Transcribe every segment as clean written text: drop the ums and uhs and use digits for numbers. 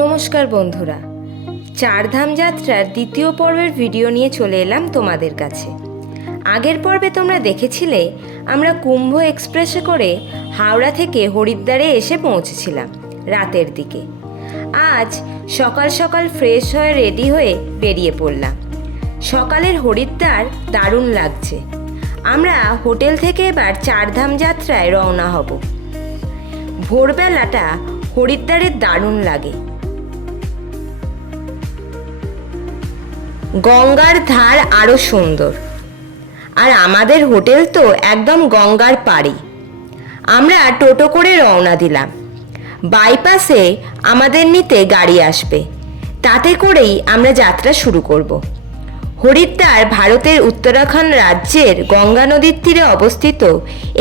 নমস্কার বন্ধুরা, চারধাম যাত্রার দ্বিতীয় পর্বের ভিডিও নিয়ে চলে এলাম তোমাদের কাছে। আগের পর্বে তোমরা দেখেছিলে আমরা কুম্ভ এক্সপ্রেসে করে হাওড়া থেকে হরিদ্বারে এসে পৌঁছেছিলাম রাতের দিকে। আজ সকাল সকাল ফ্রেশ হয়ে রেডি হয়ে বেরিয়ে পড়লাম। সকালের হরিদ্বার দারুণ লাগছে। আমরা হোটেল থেকে এবার চারধাম যাত্রায় রওনা হব। ভোরবেলাটা হরিদ্বারের দারুণ লাগে। গঙ্গার ধার আরও সুন্দর, আর আমাদের হোটেল তো একদম গঙ্গার পাড়ে। আমরা টোটো করে রওনা দিলাম। বাইপাসে আমাদের নিতে গাড়ি আসবে, তাতে করেই আমরা যাত্রা শুরু করব। হরিদ্বার ভারতের উত্তরাখণ্ড রাজ্যের গঙ্গা নদীর তীরে অবস্থিত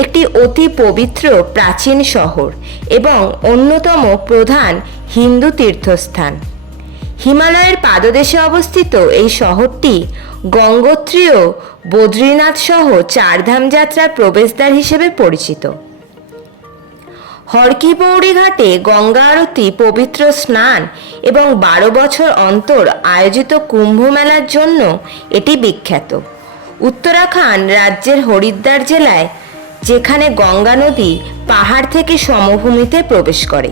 একটি অতি পবিত্র প্রাচীন শহর এবং অন্যতম প্রধান হিন্দু তীর্থস্থান। হিমালয়ের পাদদেশে অবস্থিত এই শহরটি গঙ্গোত্রী ও বদ্রীনাথ সহ চারধাম যাত্রার প্রবেশদ্বার হিসেবে পরিচিত। হরকি পৌড়ি ঘাটে গঙ্গা আরতি, পবিত্র স্নান এবং 12 বছর অন্তর আয়োজিত কুম্ভ মেলার জন্য এটি বিখ্যাত। উত্তরাখণ্ড রাজ্যের হরিদ্বার জেলায়, যেখানে গঙ্গা নদী পাহাড় থেকে সমভূমিতে প্রবেশ করে।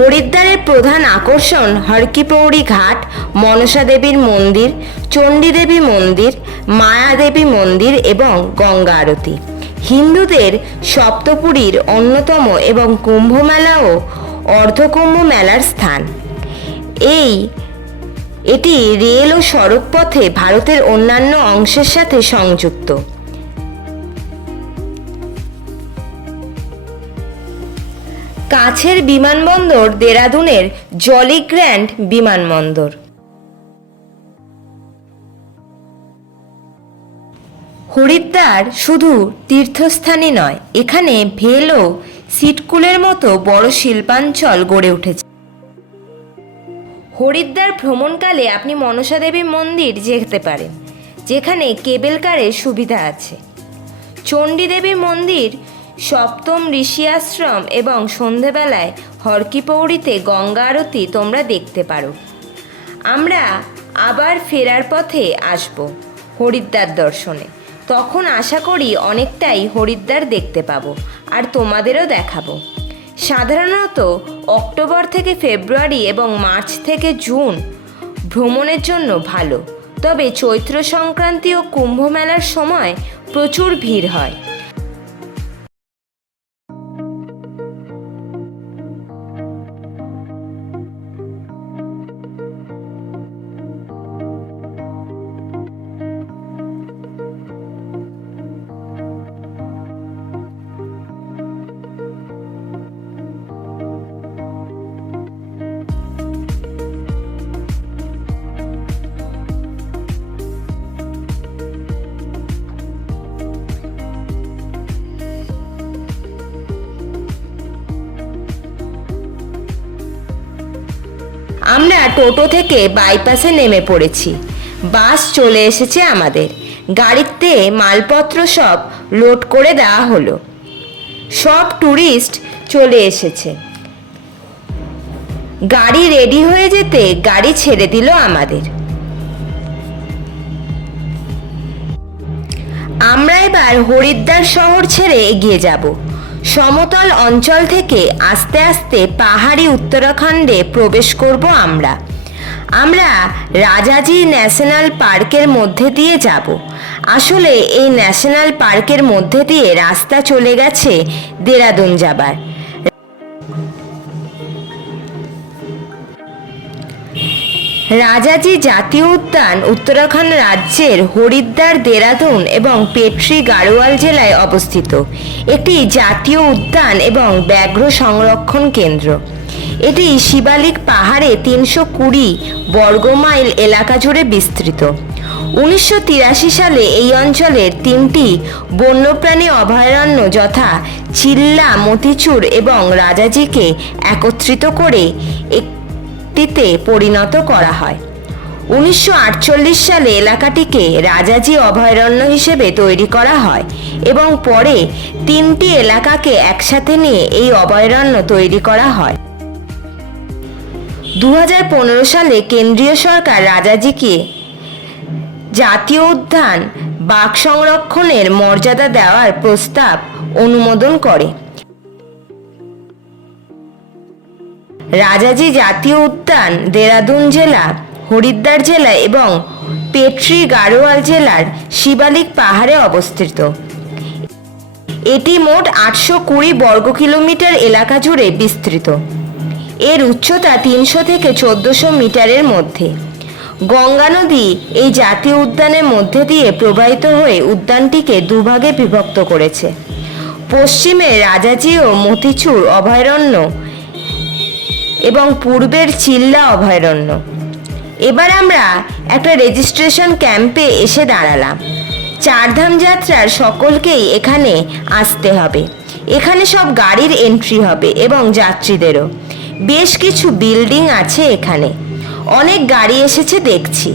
হরিদ্বারের প্রধান আকর্ষণ হরকি পৌড়ি ঘাট, মনসা দেবীর মন্দির, চণ্ডী দেবী মন্দির, মায়া দেবী মন্দির এবং গঙ্গা আরতি। হিন্দুদের সপ্তপুরীর অন্যতম এবং কুম্ভ মেলা ও অর্ধকুম্ভ মেলার স্থান। এটি রেল ও সড়ক পথে ভারতের অন্যান্য অংশের সাথে সংযুক্ত। কাছের বিমানবন্দর দেরাদুনের জলি গ্র্যান্ড বিমানবন্দর। হরিদ্বার শুধু তীর্থস্থানই নয়, এখানে ভেল ও সিটকুলের মতো বড় শিল্পাঞ্চল গড়ে উঠেছে। হরিদ্বার ভ্রমণকালে আপনি মনসা দেবী মন্দির যেতে পারেন, যেখানে কেবল কারের সুবিধা আছে। চণ্ডী দেবী মন্দির, সপ্তম ঋষি আশ্রম এবং সন্ধেবেলায় হরকি পৌড়িতে গঙ্গা আরতি তোমরা দেখতে পারো। আমরা আবার ফেরার পথে আসব হরিদ্বার দর্শনে। তখন আশা করি অনেকটাই হরিদ্বার দেখতে পাবো আর তোমাদেরও দেখাবো। সাধারণত অক্টোবর থেকে ফেব্রুয়ারি এবং মার্চ থেকে জুন ভ্রমণের জন্য ভালো, তবে চৈত্র সংক্রান্তি ও কুম্ভ মেলার সময় প্রচুর ভিড় হয়। আমরা টোটো থেকে বাইপাসে নেমে পড়েছি। বাস চলে এসেছে আমাদের। গাড়িতে মালপত্র সব লোড করে দেওয়া হলো। সব ট্যুরিস্ট চলে এসেছে। গাড়ি রেডি হয়ে যেতে গাড়ি ছেড়ে দিল আমাদের। আমরা এবার হরিদ্বার শহর ছেড়ে এগিয়ে যাব। সমতল অঞ্চল থেকে আস্তে আস্তে পাহাড়ি উত্তরাখণ্ডে প্রবেশ করব। আমরা রাজাজি ন্যাশনাল পার্কের মধ্যে দিয়ে যাব। আসলে এই ন্যাশনাল পার্কের মধ্যে দিয়ে রাস্তা চলে গেছে দেরাদুন যাবার। রাজাজি জাতীয় উদ্যান উত্তরাখণ্ড রাজ্যের হরিদ্বার, দেরাদুন এবং পেট্রি গাড়োয়াল জেলায় অবস্থিত একটি জাতীয় উদ্যান এবং ব্যাঘ্র সংরক্ষণ কেন্দ্র। এটি শিবালিক পাহাড়ে 320 বর্গমাইল এলাকা জুড়ে বিস্তৃত। 1983 সালে এই অঞ্চলের 3টি বন্যপ্রাণী অভয়ারণ্য যথা চিল্লা, মতিচুর এবং রাজাজিকে একত্রিত করে একটিতে পরিণত করা হয়। 1948 সালে এলাকাটিকে রাজাজি অভয়ারণ্য হিসেবে তৈরি করা হয় এবং পরে 3টি এলাকাকে একসাথে নিয়ে এই অভয়ারণ্য তৈরি করা হয়। 2015 সালে কেন্দ্রীয় সরকার রাজাজিকে জাতীয় উদ্যান বাঘ সংরক্ষণের মর্যাদা দেওয়ার প্রস্তাব অনুমোদন করে। রাজাজি জাতীয় উদ্যান দেরাদুন জেলা, হরিদ্বার জেলা এবং পেট্রি গাড়োয়াল জেলার শিবালিক পাহাড়ে অবস্থিত। এটি মোট 820 বর্গ কিলোমিটার এলাকা জুড়ে বিস্তৃত। এর উচ্চতা 300 থেকে 1400 মিটারের মধ্যে। গঙ্গা নদী এই জাতীয় উদ্যানের মধ্যে দিয়ে প্রবাহিত হয়ে উদ্যানটিকে দুভাগে বিভক্ত করেছে। পশ্চিমে রাজাজি ও মতিচুর অভয়ারণ্য এবং পূর্বের চিল্লা অভয়ারণ্য। এবার আমরা একটা রেজিস্ট্রেশন ক্যাম্পে এসে দাঁড়ালাম। চারধাম যাত্রার সকলকেই এখানে আসতে হবে। এখানে সব গাড়ির এন্ট্রি হবে এবং যাত্রীদেরও। বেশ কিছু বিল্ডিং আছে এখানে। অনেক গাড়ি এসেছে দেখছি।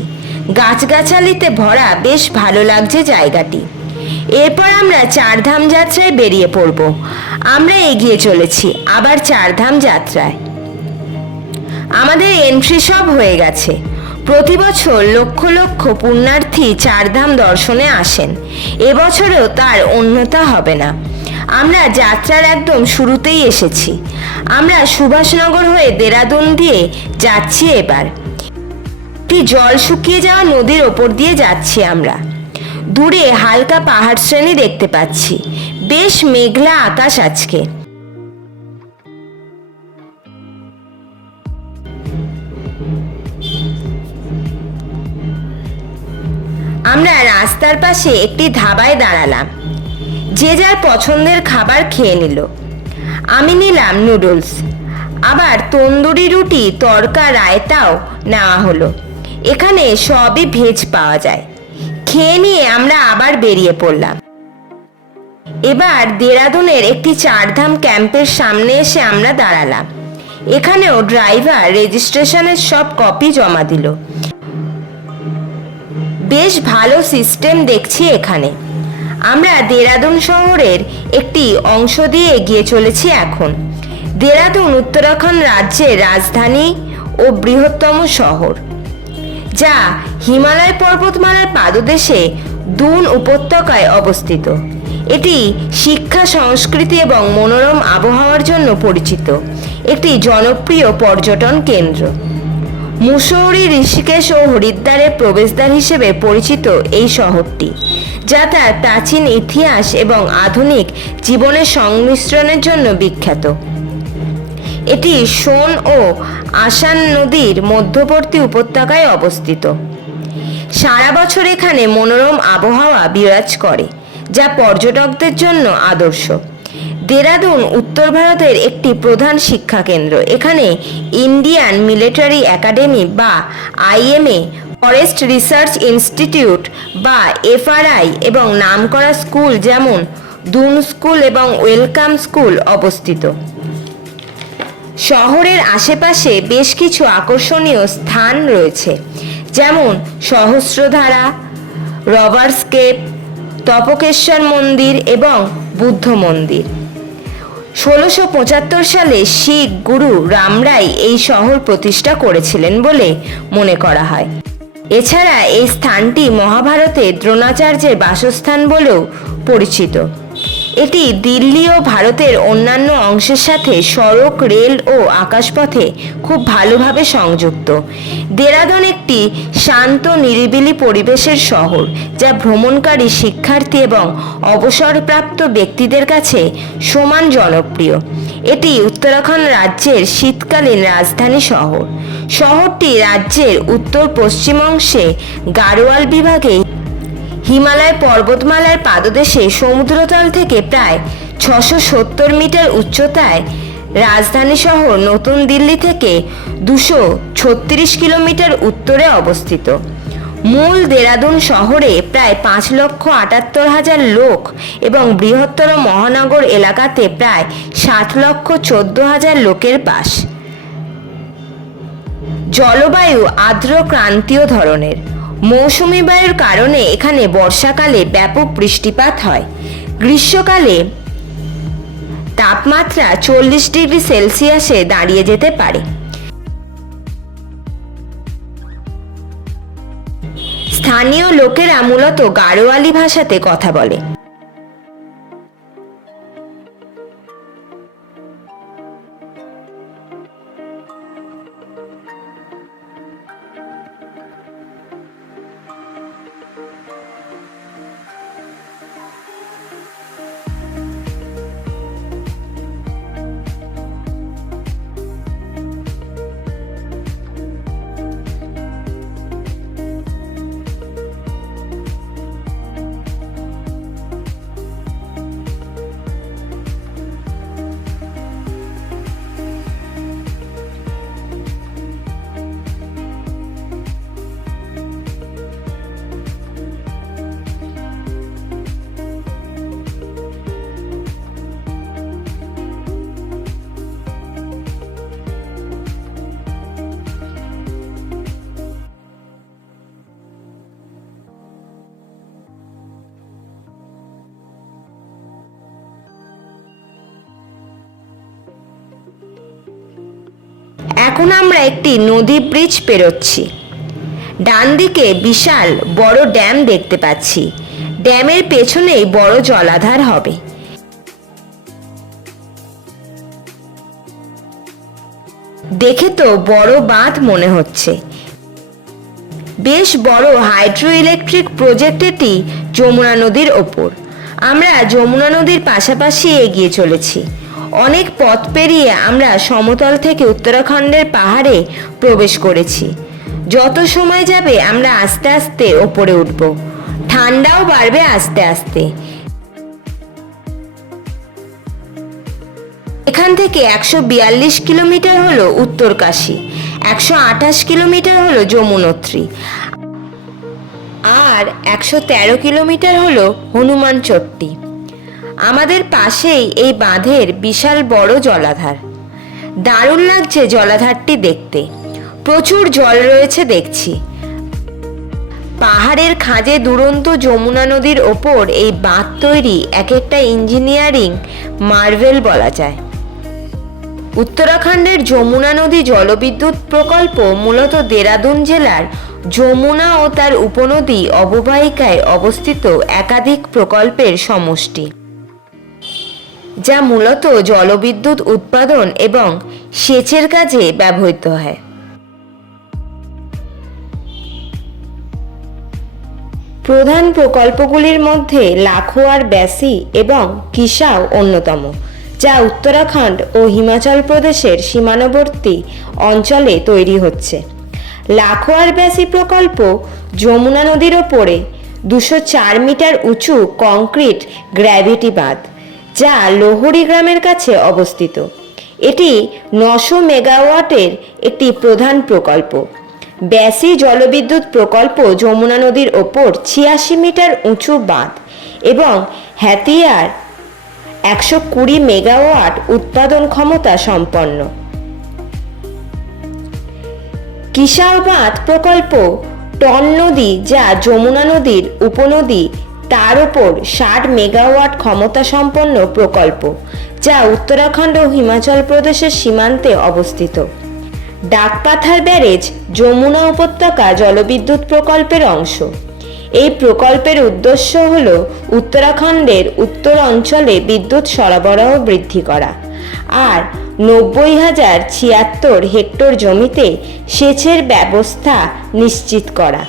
গাছগাছালিতে ভরা, বেশ ভালো লাগছে জায়গাটি। এরপর আমরা চারধাম যাত্রায় বেরিয়ে পড়ব। আমরা এগিয়ে চলেছি আবার চারধাম যাত্রায়। আমাদের এন্ট্রি সব হয়ে গেছে। প্রতি বছর লক্ষ লক্ষ পুণ্যার্থী চারধাম দর্শনে আসেন। এবছরেও তার অন্যথা হবে না। আমরা যাত্রার একদম শুরুতেই এসেছি। আমরা সুভাষনগর হয়ে দেরাদুন দিয়ে যাচ্ছি। এবার একটি জল শুকিয়ে যাওয়া নদীর ওপর দিয়ে যাচ্ছি আমরা। দূরে হালকা পাহাড় শ্রেণী দেখতে পাচ্ছি। বেশ মেঘলা আকাশ আজকে। আমরা রাস্তার পাশে একটি ধাবায় দাঁড়ালাম। যে যার পছন্দের খাবার খেয়ে নিল। আমি নিলাম নুডলস, আবার তন্দুরি রুটি, তড়কা, রায়তাও নেওয়া হলো। এখানে সবই ভেজ পাওয়া যায়। খেয়ে নিয়ে আমরা আবার বেরিয়ে পড়লাম। এবার দেরাদুনের একটি চারধাম ক্যাম্পের সামনে এসে আমরা দাঁড়ালাম। এখানেও ড্রাইভার রেজিস্ট্রেশনের সব কপি জমা দিল। বেশ ভালো সিস্টেম দেখছি এখানে। আমরা দেরাদুন শহরের একটি অংশ দিয়ে এগিয়ে চলেছি এখন। দেরাদুন উত্তরাখণ্ড রাজ্যের রাজধানী ও বৃহত্তম শহর, যা হিমালয় পর্বতমালার পাদদেশে দুন উপত্যকায় অবস্থিত। এটি শিক্ষা, সংস্কৃতি এবং মনোরম আবহাওয়ার জন্য পরিচিত একটি জনপ্রিয় পর্যটন কেন্দ্র। মুসৌরি, ঋষিকেশ ও হরিদ্বারের প্রবেশদ্বার হিসেবে পরিচিত এই শহরটি, যা তার প্রাচীন ইতিহাস এবং আধুনিক জীবনের সংমিশ্রণের জন্য বিখ্যাত। এটি সোন ও আসান নদীর মধ্যবর্তী উপত্যকায় অবস্থিত। সারা বছর এখানে মনোরম আবহাওয়া বিরাজ করে, যা পর্যটকদের জন্য আদর্শ। দেরাদুন উত্তর ভারতের একটি প্রধান শিক্ষা কেন্দ্র। এখানে ইন্ডিয়ান মিলিটারি একাডেমি বা IMA, ফরেস্ট রিসার্চ ইনস্টিটিউট বা FRI এবং নামকরা স্কুল যেমন দুন স্কুল এবং ওয়েলকাম স্কুল অবস্থিত। শহরের আশেপাশে বেশ কিছু আকর্ষণীয় স্থান রয়েছে, যেমন সহস্রধারা, রবার্স কেভ, তপকেশ্বর মন্দির এবং বুদ্ধ মন্দির। 1675 সালে শিখ গুরু রামরাই এই শহর প্রতিষ্ঠা করেছিলেন বলে মনে করা হয়। এছাড়া এই স্থানটি মহাভারতে দ্রোণাচার্যের বাসস্থান বলেও পরিচিত। এটি দিল্লি ও ভারতের অন্যান্য অংশের সাথে সড়ক, রেল ও আকাশপথে খুব ভালোভাবে সংযুক্ত। দেরাদুন একটি শান্ত, নিরিবিলি পরিবেশের শহর, যা ভ্রমণকারী, শিক্ষার্থী এবং অবসরপ্রাপ্ত ব্যক্তিদের কাছে সমান জনপ্রিয়। এটি উত্তরাখণ্ড রাজ্যের শীতকালীন রাজধানী শহর। শহরটি রাজ্যের উত্তর পশ্চিম অংশে গাড়োয়াল বিভাগে হিমালয় পর্বতমালার পাদদেশে সমুদ্রতল থেকে প্রায় 670 মিটার উচ্চতায়, রাজধানী শহর নতুন দিল্লি থেকে 236 কিলোমিটার উত্তরে অবস্থিত। মূল দেরাদুন শহরে প্রায় 5,78,000 লোক এবং বৃহত্তর মহানগর এলাকাতে প্রায় 7,14,000 লোকের বাস। জলবায়ু আর্দ্র ক্রান্তীয় ধরনের। মৌসুমী বায়ুর কারণে এখানে বর্ষাকালে ব্যাপক বৃষ্টিপাত হয়। গ্রীষ্মকালে তাপমাত্রা 40 ডিগ্রি সেলসিয়াসে দাঁড়িয়ে যেতে পারে। স্থানীয় লোকেরা মূলত গাড়োয়ালি ভাষাতে কথা বলে। এখন আমরা একটি নদী ব্রিজ পেরোচ্ছি। ডান দিকে বিশাল বড় ড্যাম দেখতে পাচ্ছি। ড্যামের পেছনেই বড় জলাধার হবে। দেখে তো বড় বাঁধ মনে হচ্ছে। বেশ বড় হাইড্রো ইলেকট্রিক প্রজেক্ট এটি যমুনা নদীর ওপর। আমরা যমুনা নদীর পাশাপাশি এগিয়ে চলেছি। অনেক পথ পেরিয়ে আমরা সমতল থেকে উত্তরাখণ্ডের পাহাড়ে প্রবেশ করেছি। যত সময় যাবে আমরা আস্তে আস্তে ওপরে উঠব। ঠান্ডাও বাড়বে আস্তে আস্তে। এখান থেকে 142 কিলোমিটার হলো উত্তরকাশী, 128 কিলোমিটার হলো যমুনোত্রী, আর 113 কিলোমিটার হলো হনুমান চট্টি। আমাদের পাশেই এই বাঁধের বিশাল বড় জলাধার। দারুণ লাগছে জলাধারটি দেখতে। প্রচুর জল রয়েছে দেখছি। পাহাড়ের খাঁজে দুরন্ত যমুনা নদীর ওপর এই বাঁধ তৈরি এক একটা ইঞ্জিনিয়ারিং মার্ভেল বলা যায়। উত্তরাখণ্ডের যমুনা নদী জলবিদ্যুৎ প্রকল্প মূলত দেরাদুন জেলার যমুনা ও তার উপনদী অববাহিকায় অবস্থিত একাধিক প্রকল্পের সমষ্টি, যা মূলত জলবিদ্যুৎ উৎপাদন এবং সেচের কাজে ব্যবহৃত হয়। প্রধান প্রকল্পগুলির মধ্যে লাখোয়ার ব্যাসি এবং কিসাও অন্যতম, যা উত্তরাখণ্ড ও হিমাচল প্রদেশের সীমান্তবর্তী অঞ্চলে তৈরি হচ্ছে। লাখোয়ার ব্যাসি প্রকল্প যমুনা নদীর ওপরে 204 মিটার উঁচু কংক্রিট গ্র্যাভিটি বাঁধ, যা লোহরি গ্রামের কাছে অবস্থিত। এটি 900 মেগাওয়াটের একটি প্রধান প্রকল্প। ব্যাসি জলবিদ্যুৎ প্রকল্প যমুনা নদীর ওপর 86 মিটার উঁচু বাঁধ এবং হাতিয়ার 120 মেগাওয়াট উৎপাদন ক্ষমতা সম্পন্ন। কিসাও বাঁধ প্রকল্প টন নদী, যা যমুনা নদীর উপনদী, তার ওপর 60 মেগাওয়াট ক্ষমতা সম্পন্ন প্রকল্প, যা উত্তরাখণ্ড ও হিমাচল প্রদেশের সীমান্তে অবস্থিত। ডাকপাথার ব্যারেজ যমুনা উপত্যকা জলবিদ্যুৎ প্রকল্পের অংশ। এই প্রকল্পের উদ্দেশ্য হল উত্তরাখণ্ডের উত্তর অঞ্চলে বিদ্যুৎ সরবরাহ বৃদ্ধি করা আর 90,076 হেক্টর জমিতে সেচের ব্যবস্থা নিশ্চিত করা।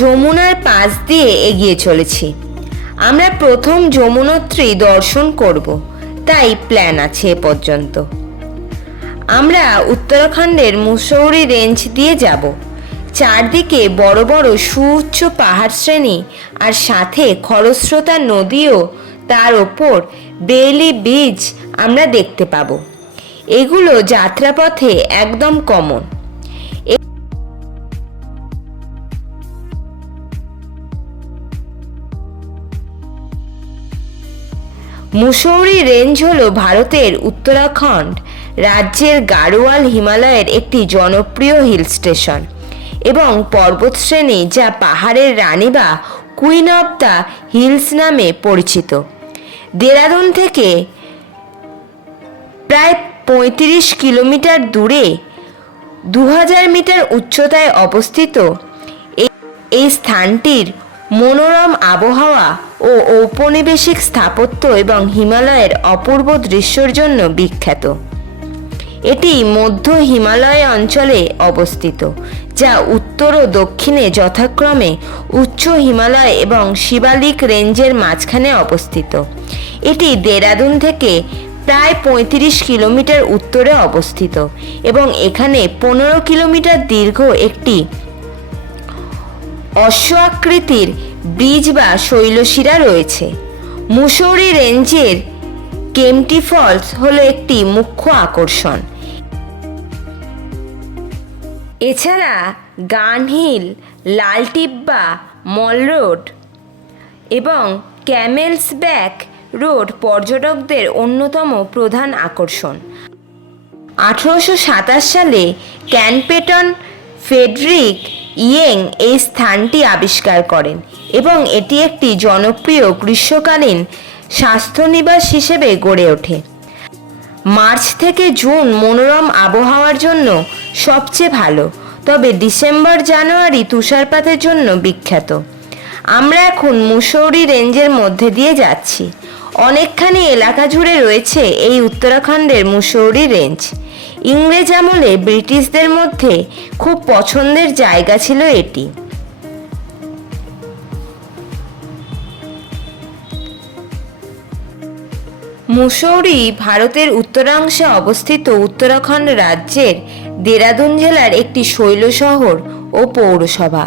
যমুনার পাশ দিয়ে এগিয়ে চলেছি। আমরা প্রথম যমুনোত্রী দর্শন করব, তাই প্ল্যান আছে এ পর্যন্ত। আমরা উত্তরাখণ্ডের মুসৌরি রেঞ্জ দিয়ে যাব। চারদিকে বড় বড় সুউচ্চ পাহাড় শ্রেণী আর সাথে খরস্রোতা নদীও, তার ওপর বেইলি ব্রিজ আমরা দেখতে পাব। এগুলো যাত্রাপথে একদম কমন। মুসৌরি রেঞ্জ হল ভারতের উত্তরাখণ্ড রাজ্যের গাড়োয়াল হিমালয়ের একটি জনপ্রিয় হিল স্টেশন এবং পর্বতশ্রেণী, যা পাহাড়ের রানী বা কুইন অফ দ্য হিলস নামে পরিচিত। দেরাদুন থেকে প্রায় ৩৫ কিলোমিটার দূরে ২০০০ মিটার উচ্চতায় অবস্থিত এই স্থানটির মনোরম আবহাওয়া ও ঔপনিবেশিক স্থাপত্য এবং হিমালয়ের অপূর্ব দৃশ্যের জন্য বিখ্যাত। এটি মধ্য হিমালয় অঞ্চলে অবস্থিত, যা উত্তর ও দক্ষিণে যথাক্রমে উচ্চ হিমালয় এবং শিবালিক রেঞ্জের মাঝখানে অবস্থিত। এটি দেরাদুন থেকে প্রায় ৩৫ কিলোমিটার উত্তরে অবস্থিত এবং এখানে ১৫ কিলোমিটার দীর্ঘ একটি অশ্ব আকৃতির ব্রিজ বা শৈলশিরা রয়েছে। মুসৌরি রেঞ্জের কেম্পটি ফলস হলো একটি মুখ্য আকর্ষণ। এছাড়া গান হিল, লাল টিব্বা, মল রোড এবং ক্যামেলস ব্যাক রোড পর্যটকদের অন্যতম প্রধান আকর্ষণ। 1827 সালে ক্যানপেটন ফ্রেডরিক ইয়েং এই স্থানটি আবিষ্কার করেন এবং এটি একটি জনপ্রিয় গ্রীষ্মকালীন স্বাস্থ্যনিবাস হিসেবে গড়ে ওঠে। মার্চ থেকে জুন মনোরম আবহাওয়ার জন্য সবচেয়ে ভালো, তবে ডিসেম্বর জানুয়ারি তুষারপাতের জন্য বিখ্যাত। আমরা এখন মুসৌরি রেঞ্জের মধ্যে দিয়ে যাচ্ছি। অনেকখানি এলাকা জুড়ে রয়েছে এই উত্তরাখণ্ডের মুসৌরি রেঞ্জ। ইংরেজ আমলে ব্রিটিশদের মধ্যে খুব পছন্দের জায়গা ছিল এটি। মুসৌরি ভারতের উত্তরাংশে অবস্থিত উত্তরাখণ্ড রাজ্যের দেরাদুন জেলার একটি শৈল শহর ও পৌরসভা।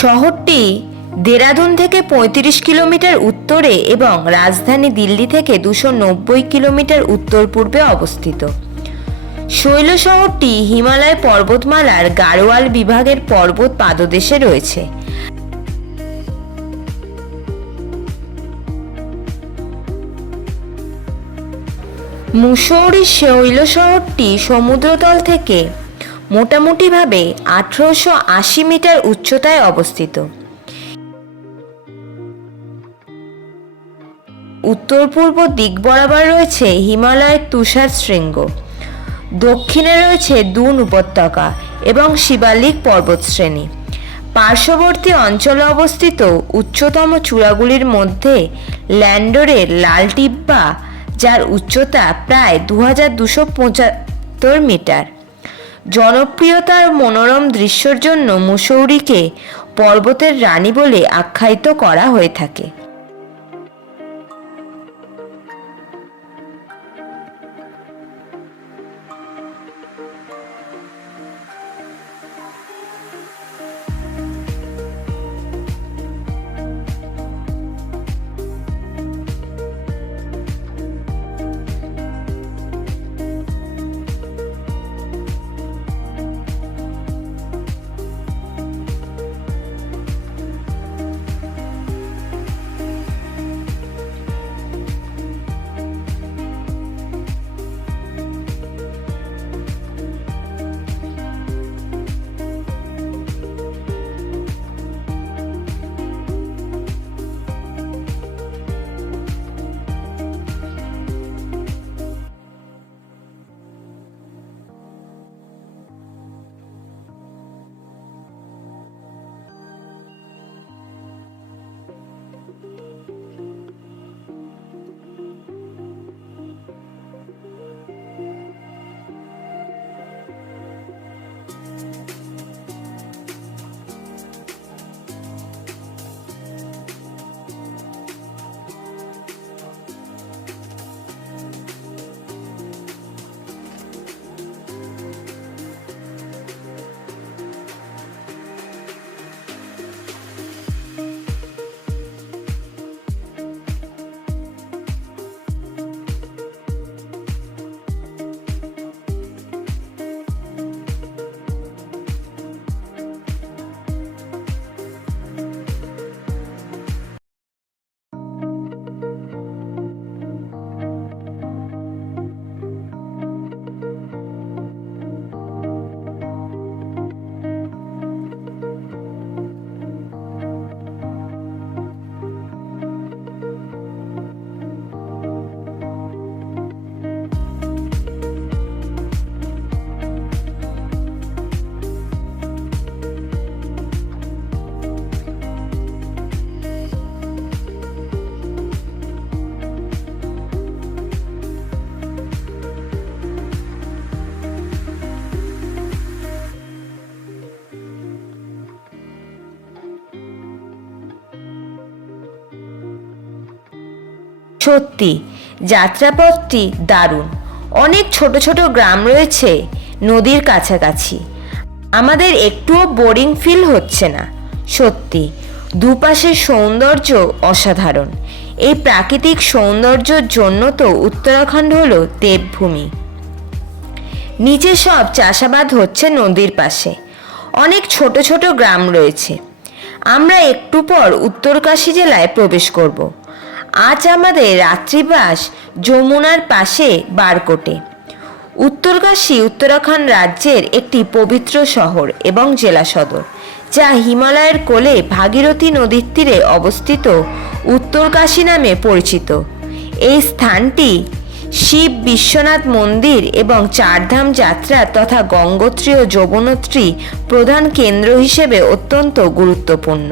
শহরটি দেরাদুন থেকে ৩৫ কিলোমিটার উত্তরে এবং রাজধানী দিল্লি থেকে ২৯০ কিলোমিটার উত্তর পূর্বে অবস্থিত। শৈল শহরটি হিমালয় পর্বতমালার গাড়োয়াল বিভাগের পর্বত পাদদেশে রয়েছে। মুসৌরি শৈল শহরটি সমুদ্রতল থেকে মোটামুটিভাবে ১৮৮০ মিটার উচ্চতায় অবস্থিত। উত্তর পূর্ব দিক বরাবর রয়েছে হিমালয়ের তুষার শৃঙ্গ, দক্ষিণে রয়েছে দুন উপত্যকা এবং শিবালিক পর্বতশ্রেণী। পার্শ্ববর্তী অঞ্চলে অবস্থিত উচ্চতম চূড়াগুলির মধ্যে ল্যান্ডোরের লাল টিব্বা, যার উচ্চতা প্রায় ২২৭৫ মিটার। জনপ্রিয়তার মনোরম দৃশ্যের জন্য মুসৌরিকে পর্বতের রানী বলে আখ্যায়িত করা হয়ে থাকে। সত্যি যাত্রাপথটি দারুণ। অনেক ছোট ছোট গ্রাম রয়েছে নদীর কাছাকাছি। আমাদের একটুও বোরিং ফিল হচ্ছে না। সত্যি দুপাশের সৌন্দর্য অসাধারণ। এই প্রাকৃতিক সৌন্দর্যের জন্য তো উত্তরাখণ্ড হলো দেবভূমি। নিচে সব চাষাবাদ হচ্ছে নদীর পাশে। অনেক ছোট ছোট গ্রাম রয়েছে। আমরা একটু পর উত্তরকাশী জেলায় প্রবেশ করব। আজ আমাদের রাত্রিবাস যমুনার পাশে বারকোটে। উত্তরকাশী উত্তরাখণ্ড রাজ্যের একটি পবিত্র শহর এবং জেলা সদর, যা হিমালয়ের কোলে ভাগীরথী নদীর তীরে অবস্থিত উত্তরকাশী নামে পরিচিত। এই স্থানটি শিব বিশ্বনাথ মন্দির এবং চারধাম যাত্রা তথা গঙ্গোত্রী ও যমুনোত্রী প্রধান কেন্দ্র হিসেবে অত্যন্ত গুরুত্বপূর্ণ।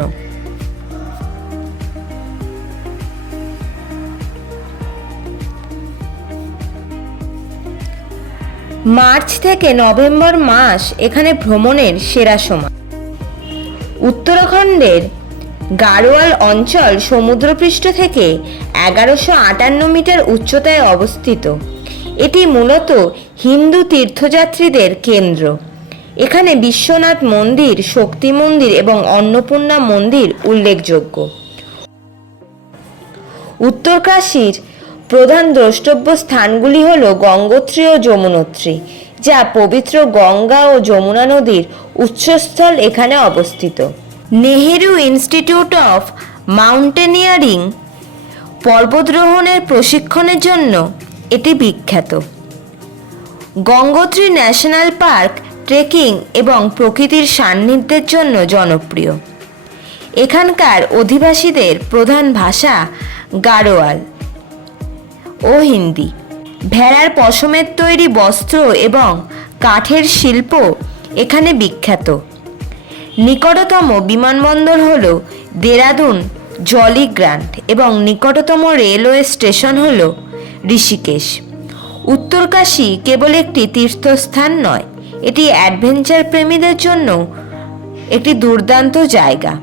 মার্চ থেকে নভেম্বর মাস এখানে ভ্রমণের সেরা সময়। উত্তরাখণ্ডের গাড়োয়াল অঞ্চল সমুদ্রপৃষ্ঠ থেকে 1158 মিটার উচ্চতায় অবস্থিত। এটি মূলত হিন্দু তীর্থযাত্রীদের কেন্দ্র। এখানে বিশ্বনাথ মন্দির, শক্তি মন্দির এবং অন্নপূর্ণা মন্দির উল্লেখযোগ্য। উত্তরকাশীর প্রধান দ্রষ্টব্য স্থানগুলি হল গঙ্গোত্রী ও যমুনোত্রী, যা পবিত্র গঙ্গা ও যমুনা নদীর উৎসস্থল এখানে অবস্থিত। নেহেরু ইনস্টিটিউট অফ মাউন্টেনিয়ারিং পর্বতারোহণের প্রশিক্ষণের জন্য এটি বিখ্যাত। গঙ্গোত্রী ন্যাশনাল পার্ক ট্রেকিং এবং প্রকৃতির সান্নিধ্যের জন্য জনপ্রিয়। এখানকার অধিবাসীদের প্রধান ভাষা গাড়োয়াল ও হিন্দি। ভেড়ার পশমের তৈরি বস্ত্র এবং কাঠের শিল্প এখানে বিখ্যাত। নিকটতম বিমানবন্দর হল দেরাদুন জলি গ্রান্ট এবং নিকটতম রেলওয়ে স্টেশন হল ঋষিকেশ। উত্তরকাশী কেবল একটি তীর্থস্থান নয়, এটি অ্যাডভেঞ্চার প্রেমীদের জন্য একটি দুর্দান্ত জায়গা।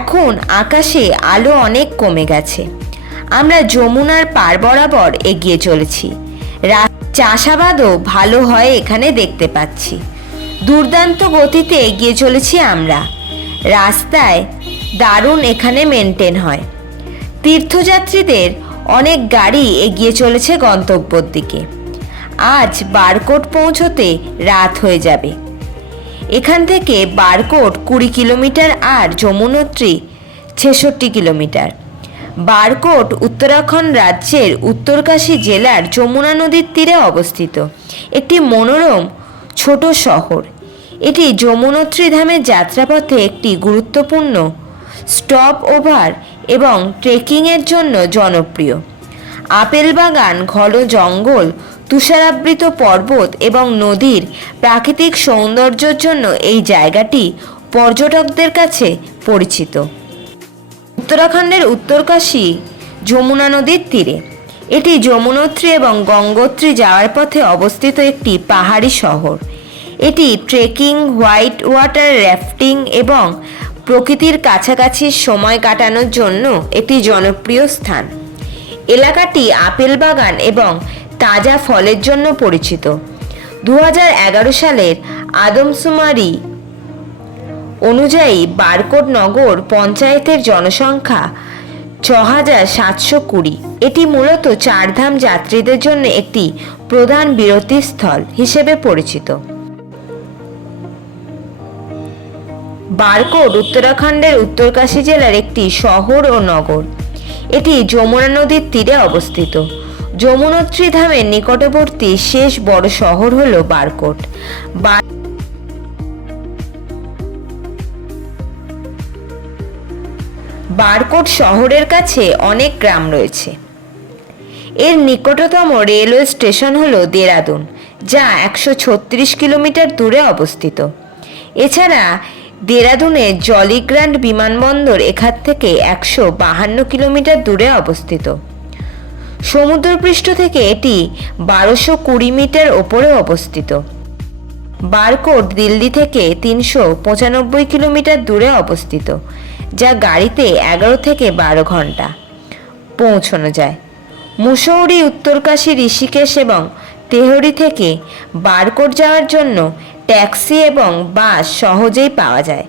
এখন আকাশে আলো অনেক কমে গেছে। আমরা যমুনার পার বরাবর এগিয়ে চলেছি। চাষাবাদও ভালো হয় এখানে দেখতে পাচ্ছি। দুর্দান্ত গতিতে এগিয়ে চলেছি আমরা। রাস্তায় দারুণ এখানে মেনটেন হয়। তীর্থযাত্রীদের অনেক গাড়ি এগিয়ে চলেছে গন্তব্যের দিকে। আজ বারকোট পৌঁছতে রাত হয়ে যাবে। এখান থেকে বারকোট 20 কিলোমিটার আর যমুনোত্রী 66 কিলোমিটার। বারকোট উত্তরাখণ্ড রাজ্যের উত্তরকাশী জেলার যমুনা নদীর তীরে অবস্থিত একটি মনোরম ছোট শহর। এটি যমুনোত্রী ধামের যাত্রাপথে একটি গুরুত্বপূর্ণ স্টপ ওভার এবং ট্রেকিংয়ের জন্য জনপ্রিয়। আপেল বাগান, ঘন জঙ্গল, তুষারাবৃত পর্বত এবং নদীর প্রাকৃতিক সৌন্দর্যের জন্য এই জায়গাটি পর্যটকদের কাছে পরিচিত। উত্তরাখণ্ডের উত্তরকাশী যমুনা নদীর তীরে। এটি যমুনোত্রী এবং গঙ্গোত্রী যাওয়ার পথে অবস্থিত একটি পাহাড়ি শহর। এটি ট্রেকিং, হোয়াইট ওয়াটার র্যাফটিং এবং প্রকৃতির কাছাকাছি সময় কাটানোর জন্য একটি জনপ্রিয় স্থান। এলাকাটি আপেল বাগান এবং তাজা ফলের জন্য পরিচিত। 2011 সালের আদমশুমারি অনুযায়ী বারকোট নগর পঞ্চায়েতের জনসংখ্যা 6720। এটি মূলত চারধাম যাত্রীদের জন্য একটি প্রধান বিরতিস্থল হিসেবে পরিচিত। বারকোট উত্তরাখণ্ডের উত্তরকাশী জেলার একটি শহর ও নগর। এটি যমুনা নদীর তীরে অবস্থিত। যমুনোত্রী ধামের নিকটবর্তী শেষ বড় শহর হল বারকোট। বারকোট শহরের কাছে অনেক গ্রাম রয়েছে। এর নিকটতম রেলওয়ে স্টেশন হল দেরাদুন, যা 136 কিলোমিটার দূরে অবস্থিত। এছাড়া দেরাদুনের জলিগ্রান্ট বিমানবন্দর এখান থেকে 152 কিলোমিটার দূরে অবস্থিত। সমুদ্রপৃষ্ঠ থেকে এটি 1220 মিটার ওপরে অবস্থিত। বারকোট দিল্লি থেকে 395 কিলোমিটার দূরে অবস্থিত, যা গাড়িতে 11 থেকে 12 ঘন্টা পৌঁছানো যায়। মুসৌরি, উত্তরকাশী, ঋষিকেশ এবং তেহরি থেকে বারকোট যাওয়ার জন্য ট্যাক্সি এবং বাস সহজেই পাওয়া যায়।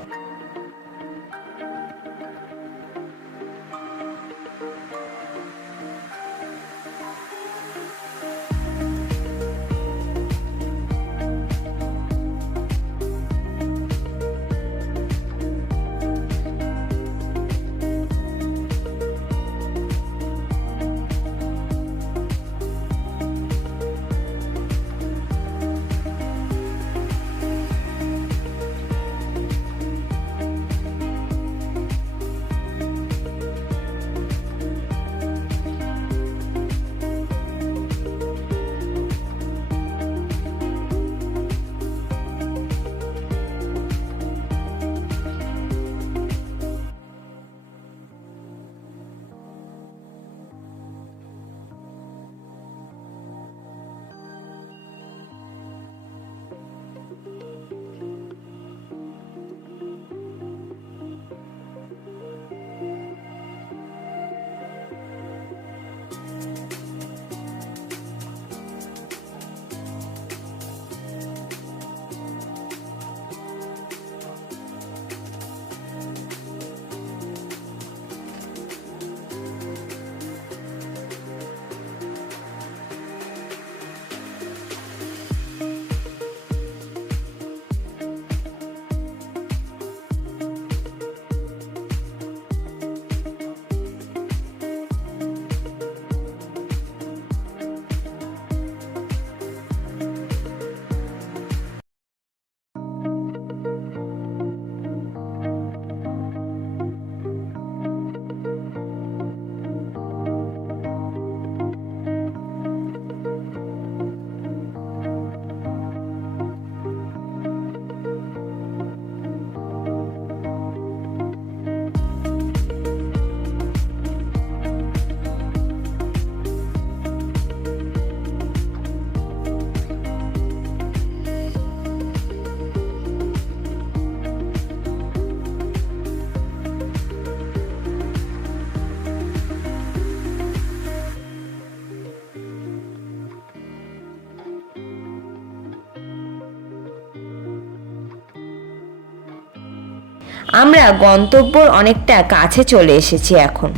আমরা গন্তব্যর অনেকটা কাছে চলে এসেছি। এখন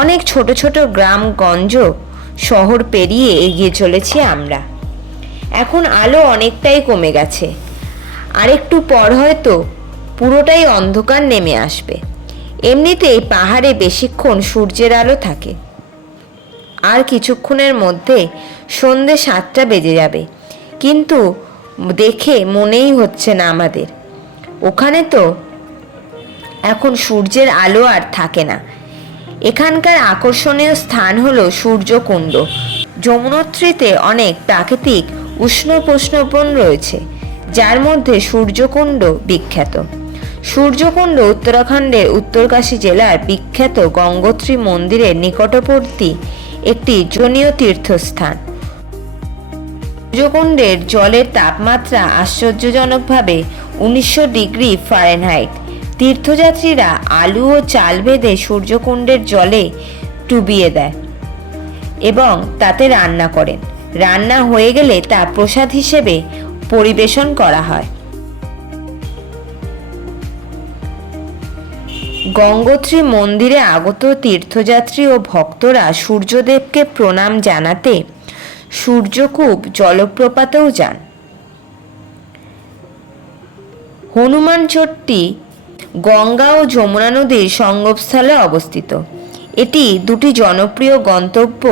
অনেক ছোট ছোট গ্রামগঞ্জ শহর পেরিয়ে এগিয়ে চলেছি আমরা। এখন আলো অনেকটাই কমে গেছে, আর একটু পর হয়তো পুরোটাই অন্ধকার নেমে আসবে। এমনিতেই পাহাড়ে বেশিক্ষণ সূর্যের আলো থাকে। আর কিছুক্ষণের মধ্যে সন্ধে 7টা বেজে যাবে, কিন্তু দেখে মনেই হচ্ছে না আমাদের ওখানে তো এখন সূর্যের আলো আর থাকে না। এখানকার আকর্ষণীয় স্থান হলো সূর্যকুণ্ড। যমুনোত্রীতে অনেক প্রাকৃতিক উষ্ণ প্রস্রবণ রয়েছে, যার মধ্যে সূর্যকুণ্ড বিখ্যাত। সূর্যকুণ্ড উত্তরাখণ্ডের উত্তরকাশী জেলার বিখ্যাত গঙ্গোত্রী মন্দিরের নিকটবর্তী একটি জনীয় তীর্থস্থান। সূর্যকুণ্ডের জলের তাপমাত্রা আশ্চর্যজনকভাবে 1900 ডিগ্রি ফারেনহাইট। তীর্থযাত্রীরা আলু ও চাল বেঁধে সূর্যকুণ্ডের জলে ডুবিয়ে দেয় এবং তাতে রান্না করেন। রান্না হয়ে গেলে তা প্রসাদ হিসেবে পরিবেশন করা হয়। গঙ্গোত্রী মন্দিরে আগত তীর্থযাত্রী ও ভক্তরা সূর্যদেবকে প্রণাম জানাতে সূর্যকূপ জলপ্রপাতেও যান। হনুমান চট্টি গঙ্গা ও যমুনা নদীর সঙ্গমস্থলে অবস্থিত। এটি দুটি জনপ্রিয় গন্তব্য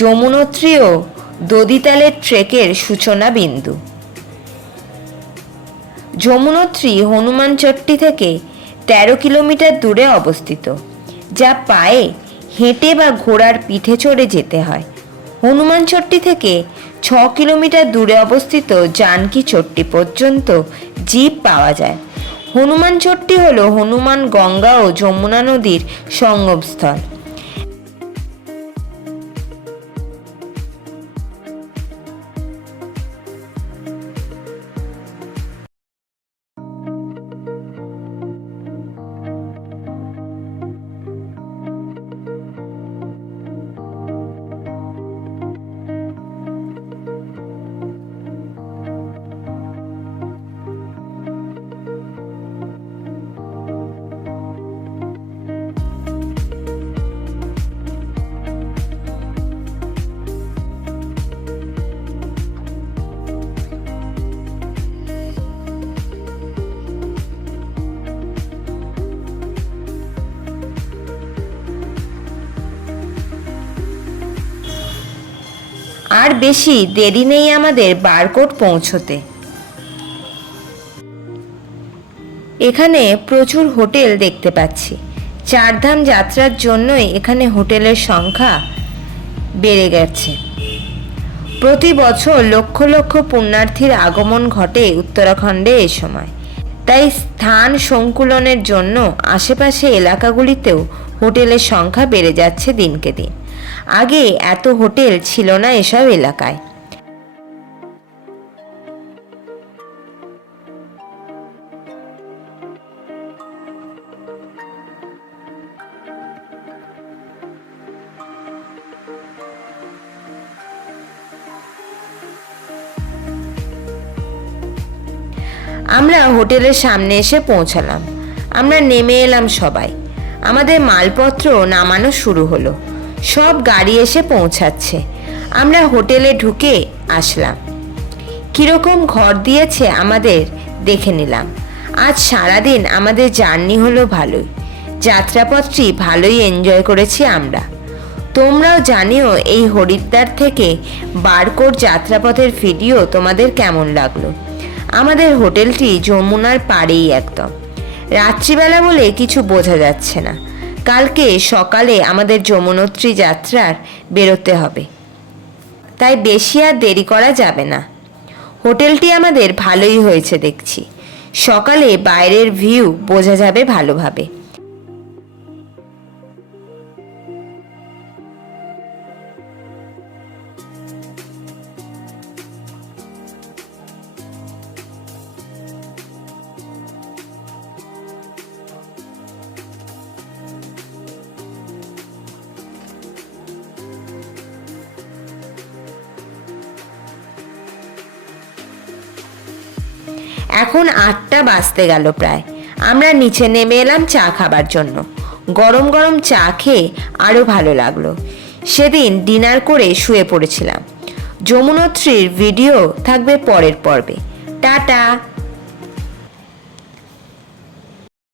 যমুনোত্রী ও দদিতালের ট্রেকের সূচনা বিন্দু। যমুনোত্রী হনুমান চট্টি থেকে 13 কিলোমিটার দূরে অবস্থিত, যা পায়ে হেঁটে বা ঘোড়ার পিঠে চড়ে যেতে হয়। হনুমান চট্টি থেকে 6 কিলোমিটার দূরে অবস্থিত জানকী চট্টি পর্যন্ত জিপ পাওয়া যায়। হনুমান চট্টি হল হনুমান গঙ্গা ও যমুনা নদীর সঙ্গমস্থল। আর বেশি দেরি নেই আমাদের বারকোট পৌঁছতে। এখানে প্রচুর হোটেল দেখতে পাচ্ছি। চারধাম যাত্রার জন্যই এখানে হোটেলের সংখ্যা বেড়ে গেছে। প্রতি বছর লক্ষ লক্ষ পুণ্যার্থীর আগমন ঘটে উত্তরাখণ্ডে এ সময়। তাই স্থান সংকুলনের জন্য আশেপাশে এলাকাগুলিতেও হোটেলের সংখ্যা বেড়ে যাচ্ছে দিনকে দিন। আগে এত হোটেল ছিল না এসব এলাকায়। আমরা হোটেলের সামনে এসে পৌঁছালাম। আমরা নেমে এলাম সবাই। আমাদের মালপত্র নামানো শুরু হলো। সব গাড়ি এসে পৌঁছাচ্ছে। আমরা হোটেলে ঢুকে আসলাম। কীরকম ঘর দিয়েছে আমাদের দেখে নিলাম। আজ সারাদিন আমাদের জার্নি হলো ভালোই। যাত্রাপথটি ভালোই এনজয় করেছি আমরা। তোমরাও জানিও এই হরিদ্বার থেকে বারকোট যাত্রাপথের ভিডিও তোমাদের কেমন লাগলো। আমাদের হোটেলটি যমুনার পাড়েই একদম। রাত্রিবেলা বলে কিছু বোঝা যাচ্ছে না। কালকে সকালে আমাদের যমুনোত্রী যাত্রার বেরোতে হবে, তাই বেশি আর দেরি করা যাবে না। হোটেলটি আমাদের ভালোই হয়েছে দেখছি। সকালে বাইরের ভিউ বোঝা যাবে ভালোভাবে। এখন 8টা বাজতে গেল প্রায়। আমরা নিচে নেমে এলাম চা খাবার জন্য। গরম গরম চা খেয়ে আরও ভালো লাগলো। সেদিন ডিনার করে শুয়ে পড়েছিলাম। যমুনোত্রীর ভিডিও থাকবে পরের পর্বে। টাটা।